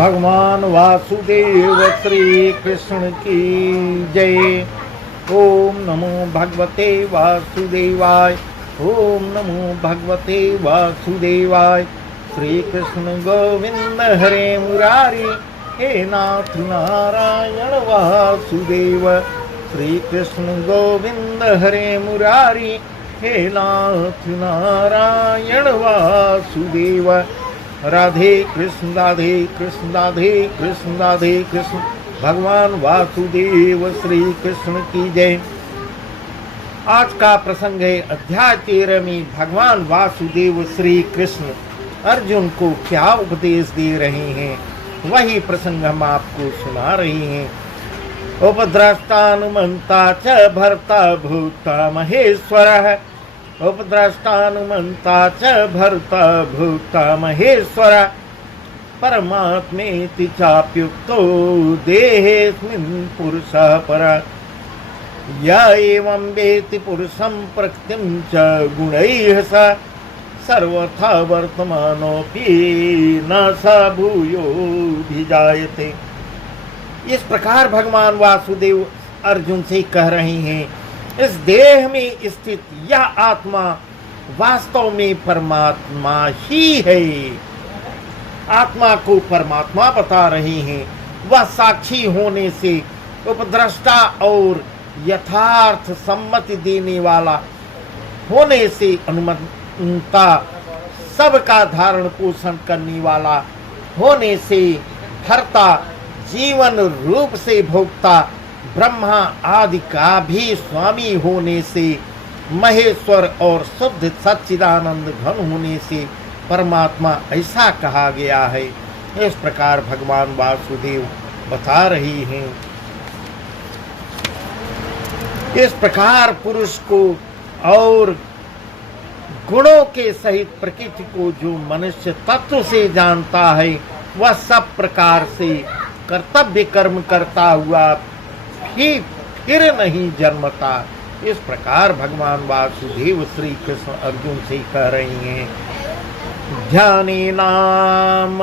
भगवान वासुदेव श्री कृष्ण की जय। ओम नमो भगवते वासुदेवाय। ओम नमो भगवते वासुदेवाय। श्री कृष्ण गोविंद हरे मुरारी, हे नाथ नारायण वासुदेव। श्री कृष्ण गोविंद हरे मुरारी, हे नाथ नारायण वासुदेव। राधे कृष्ण राधे कृष्ण राधे कृष्ण राधे कृष्ण। भगवान वासुदेव श्री कृष्ण की जय। आज का प्रसंग है अध्याय 13 में भगवान वासुदेव श्री कृष्ण अर्जुन को क्या उपदेश दे रहे हैं, वही प्रसंग हम आपको सुना रहे हैं। उपद्रष्टानुमंता च भर्ता भूता महेश्वरः। उपद्रष्टानुमंता च भर्ता भूता महेश्वर। परमात्मेति चाप्युक्तो देहेऽस्मिन् पुरुषः परः। य एवं वेत्ति पुरुषं प्रकृतिं च गुणैः सह सर्वथा वर्तमानोऽपि न स भूयोऽभिजायते। इस प्रकार भगवान वासुदेव अर्जुन से कह रहे हैं, इस देह में स्थित यह आत्मा वास्तव में परमात्मा ही है। आत्मा को परमात्मा बता रहे हैं। वह साक्षी होने से, उपद्रष्टा और यथार्थ सम्मति देने वाला होने से, अनुमंता सबका धारण पोषण करने वाला होने से, हर्ता जीवन रूप से भोक्ता ब्रह्मा आदि का भी स्वामी होने से, महेश्वर और शुद्ध सच्चिदानंद घन होने से परमात्मा ऐसा कहा गया है। इस प्रकार भगवान वासुदेव बता रहे हैं। इस प्रकार पुरुष को और गुणों के सहित प्रकृति को जो मनुष्य तत्व से जानता है, वह सब प्रकार से कर्तव्य कर्म करता हुआ फिर नहीं जन्मता। इस प्रकार भगवान वासुदेव श्री कृष्ण अर्जुन से कह रहे हैं। ध्यानेनाम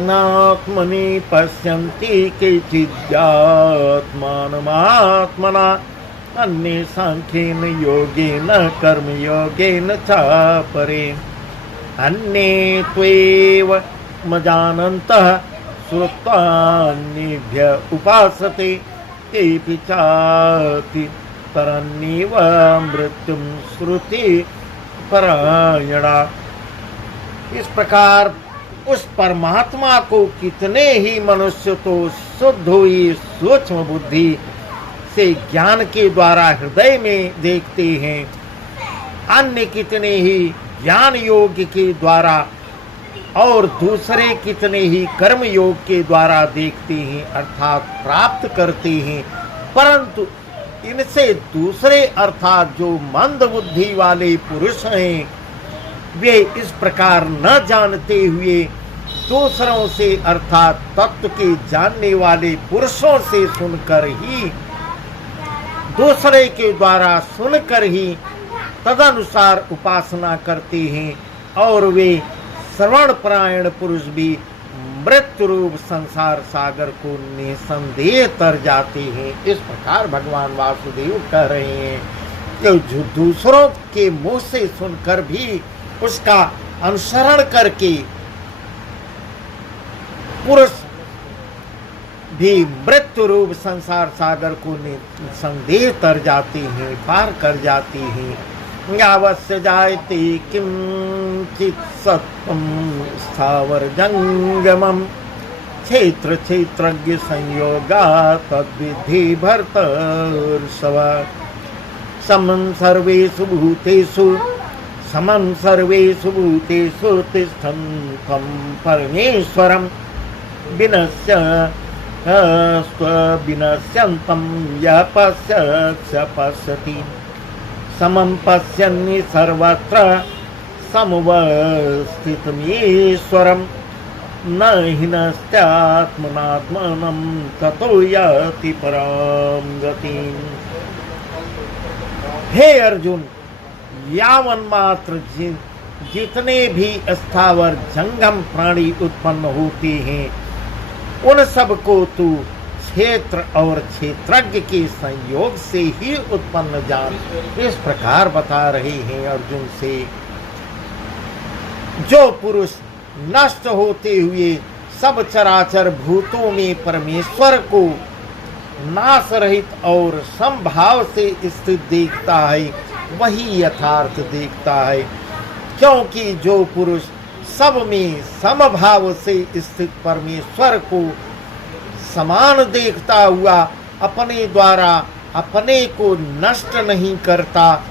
नात्मनि पश्यन्ति केचिदात्मानमात्मना अन्ये सांख्येन योगेन कर्मयोगेन च परे। अन्ये त्वेव मजानन्तः श्रुत्वान्येभ्य उपासते तेऽपि चाति तरन्नेव मृत्युं श्रुति परायणा। इस प्रकार उस परमात्मा को कितने ही मनुष्य तो शुद्ध हुई सूक्ष्म बुद्धि से ज्ञान के द्वारा हृदय में देखते हैं, अन्य कितने ही ज्ञान योग के द्वारा और दूसरे कितने ही कर्म योग के द्वारा देखते हैं, अर्थात प्राप्त करते हैं। परंतु इनसे दूसरे अर्थात जो मंद बुद्धि वाले पुरुष हैं, वे इस प्रकार न जानते हुए दूसरों से अर्थात तत्व के जानने वाले पुरुषों से सुनकर ही, दूसरे के द्वारा सुनकर ही तदनुसार उपासना करते हैं, और वे श्रवण परायण पुरुष भी मृत्यु रूप संसार सागर को निसंदेह तर जाते हैं। इस प्रकार भगवान वासुदेव कह रहे हैं कि जो दूसरों के मुंह से सुनकर भी उसका अनुसरण करके पुरुष भी मृत्यु रूप संसार सागर को निसंदेह तर जाते हैं, पार कर जाते हैं। यावस्य जायते किंचित् सत्त्वं स्थावर जंगमं क्षेत्र क्षेत्रज्ञ संयोगात् तद्विद्धि भर्तर्षभ। समं सर्वेषु भूतेषु तिष्ठन्तं परमेश्वरं विनश्यन्तं यः पश्यति। समं पश्यन्नि सर्वत्र समवस्थितमीश्वरं न हिनस्त्यात्मनात्मनं ततो याति परां गतिम्। हे अर्जुन, यावन मात्र जितने भी स्थावर जंगम प्राणी उत्पन्न होते हैं, उन सब को तू क्षेत्र और क्षेत्रज्ञ के संयोग से ही उत्पन्न जान। इस प्रकार बता रहे हैं अर्जुन से, जो पुरुष नष्ट होते हुए सब चराचर भूतों में परमेश्वर को नाश रहित और समभाव से स्थित देखता है, वही यथार्थ देखता है। क्योंकि जो पुरुष सब में समभाव से स्थित परमेश्वर को समान देखता हुआ अपने द्वारा अपने को नष्ट नहीं करता,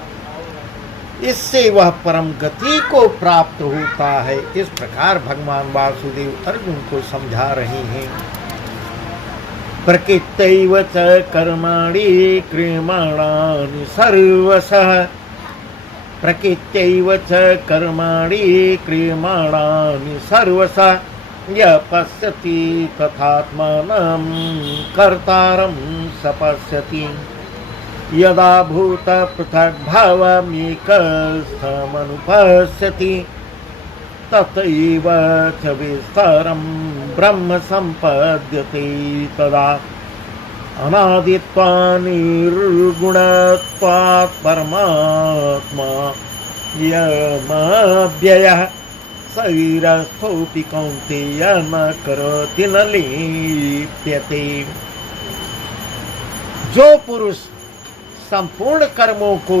इससे वह परम गति को प्राप्त होता है। इस प्रकार भगवान वासुदेव अर्जुन को समझा रहे हैं। प्रकृत्यैव च कर्माणि क्रियमाणानि सर्वशः, प्रकृत्यैव च कर्माणि क्रियमाणानि सर्वशः, यः पश्यति तथात्मानं कर्तारं स पश्यति, यदा भूत पृथग्भावमेकस्थमनुपश्यति तथैव च विस्तरं ब्रह्म सम्पद्यते, तदा अनादित्वात् निर्गुणत्वात् परमात्मा यमव्ययः शरीरस्थोऽपि कौन्तेय न करोति न लिप्यते। जो पुरुष संपूर्ण कर्मों को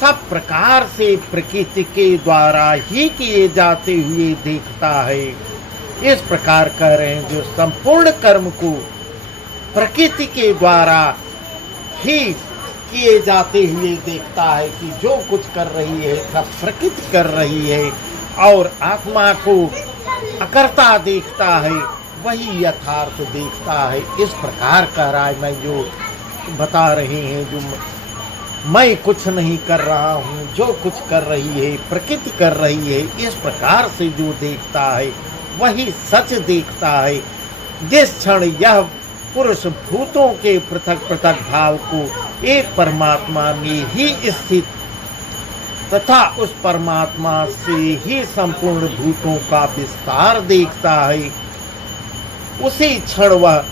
सब प्रकार से प्रकृति के द्वारा ही किए जाते हुए देखता है, इस प्रकार कह रहे हैं, जो संपूर्ण कर्म को प्रकृति के द्वारा ही किए जाते हुए देखता है कि जो कुछ कर रही है सब प्रकृति कर रही है, और आत्मा को अकर्ता देखता है, वही यथार्थ देखता है। इस प्रकार कह रहा है, मैं जो बता रहे हैं, जो मैं कुछ नहीं कर रहा हूँ, जो कुछ कर रही है प्रकृति कर रही है, इस प्रकार से जो देखता है वही सच देखता है। जिस क्षण यह पुरुष भूतों के पृथक पृथक भाव को एक परमात्मा में ही स्थित तथा उस परमात्मा से ही संपूर्ण भूतों का विस्तार देखता है, उसी क्षण वह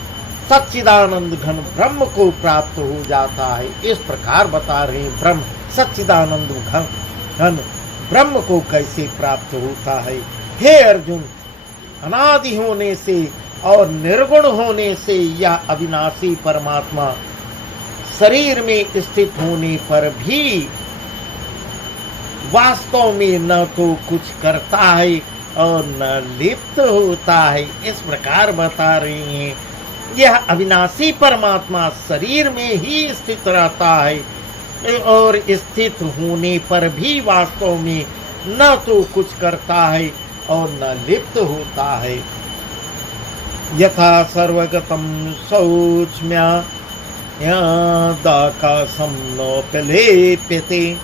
सच्चिदानंद घन ब्रह्म को प्राप्त हो जाता है। इस प्रकार बता रहे हैं, ब्रह्म सच्चिदानंद घन ब्रह्म को कैसे प्राप्त होता है। हे अर्जुन, अनादि होने से और निर्गुण होने से यह अविनाशी परमात्मा शरीर में स्थित होने पर भी वास्तव में न तो कुछ करता है और न लिप्त होता है। इस प्रकार बता रहे हैं, यह अविनाशी परमात्मा शरीर में ही स्थित रहता है और स्थित होने पर भी वास्तव में न तो कुछ करता है और न लिप्त होता है। यथा सर्वगतं सौक्ष्म्यादाकाशं नोपलेप्यते,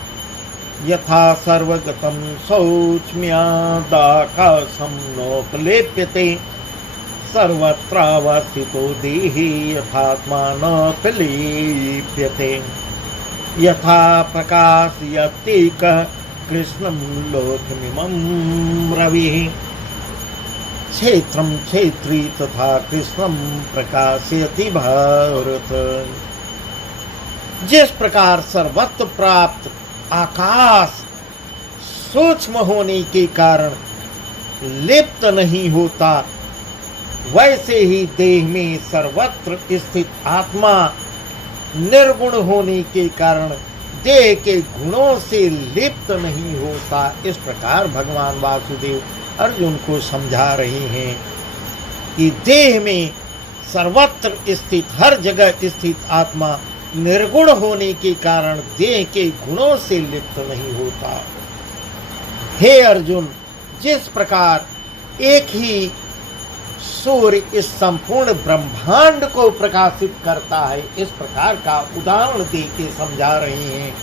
यथा सर्वगतं सौक्ष्म्यादाकाशं नोपलेप्यते, सर्वत्रावस्थितो देहे यथात्मा नोपलेप्यते, यथा प्रकाशयत्येकः कृष्णं लोकमिमं रविः, क्षेत्रं क्षेत्री तथा कृष्णं प्रकाशयति भारत। जिस प्रकार सर्वत्र प्राप्त आकाश सूक्ष्म होने के कारण लिप्त नहीं होता, वैसे ही देह में सर्वत्र स्थित आत्मा निर्गुण होने के कारण देह के गुणों से लिप्त नहीं होता। इस प्रकार भगवान वासुदेव अर्जुन को समझा रहे हैं कि देह में सर्वत्र स्थित हर जगह स्थित आत्मा निर्गुण होने के कारण देह के गुणों से लिप्त नहीं होता। हे अर्जुन, जिस प्रकार एक ही सूर्य इस संपूर्ण ब्रह्मांड को प्रकाशित करता है, इस प्रकार का उदाहरण देके समझा रहे हैं।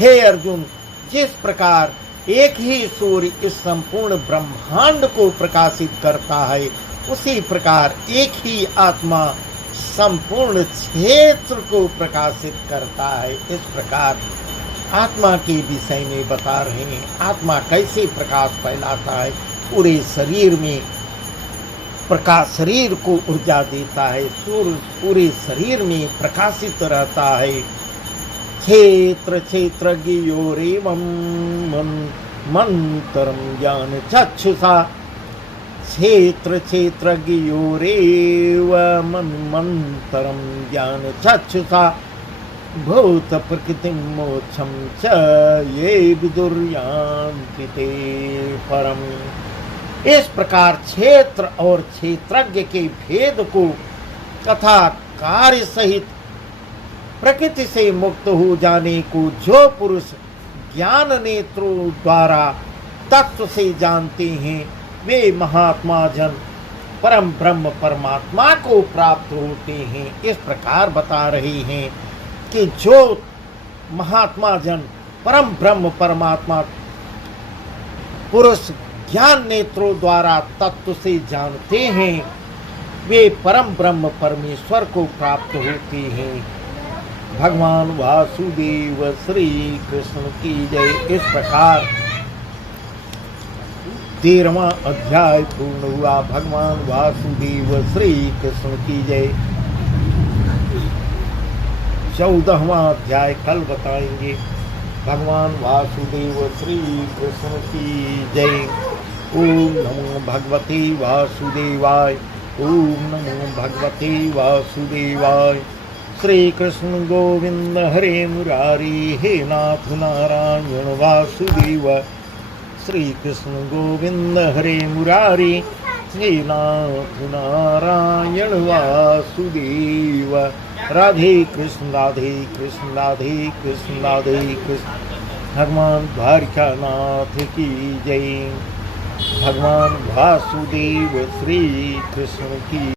हे अर्जुन, जिस प्रकार एक ही सूर्य इस संपूर्ण ब्रह्मांड को प्रकाशित करता है, उसी प्रकार एक ही आत्मा संपूर्ण क्षेत्र को प्रकाशित करता है। इस प्रकार आत्मा के विषय में बता रहे हैं, आत्मा कैसे प्रकाश फैलाता है पूरे शरीर में। प्रकाश शरीर को ऊर्जा देता है, सूर्य पूरे शरीर में प्रकाशित रहता है। क्षेत्र क्षेत्रज्ञयोरेवं मंत्रम ज्ञान चक्षुषा, क्षेत्र क्षेत्रज्ञयोरेव मंत्रम ज्ञान चक्षुषा, भूत प्रकृति मोक्षम च ये विदुर्यान्ति ते परम। इस प्रकार क्षेत्र और क्षेत्रज्ञ के भेद को तथा कार्य सहित प्रकृति से मुक्त हो जाने को जो पुरुष ज्ञान नेत्रों द्वारा तत्व से जानते हैं, वे महात्मा जन परम ब्रह्म परमात्मा को प्राप्त होते हैं। इस प्रकार बता रहे हैं कि जो महात्मा जन परम ब्रह्म परमात्मा पुरुष ज्ञान नेत्रों द्वारा तत्व से जानते हैं, वे परम ब्रह्म परमेश्वर को प्राप्त होते हैं। भगवान वासुदेव श्री कृष्ण की जय। इस प्रकार 13वां अध्याय पूर्ण हुआ। भगवान वासुदेव श्री कृष्ण की जय। 14वां अध्याय कल बताएंगे। भगवान वासुदेव श्री कृष्ण की जय। ओम नमो भगवते वासुदेवाय। ओम नमो भगवते वासुदेवाय। श्री कृष्ण गोविंद हरे मुरारी, हे नाथ नारायण वासुदेव। श्री कृष्ण गोविंद हरे मुरारी, हे नाथ नारायण वासुदेव। राधे कृष्ण राधे कृष्ण राधे कृष्ण राधे कृष्ण। भगवान द्वारकानाथ की जय। भगवान वासुदेव श्री कृष्ण की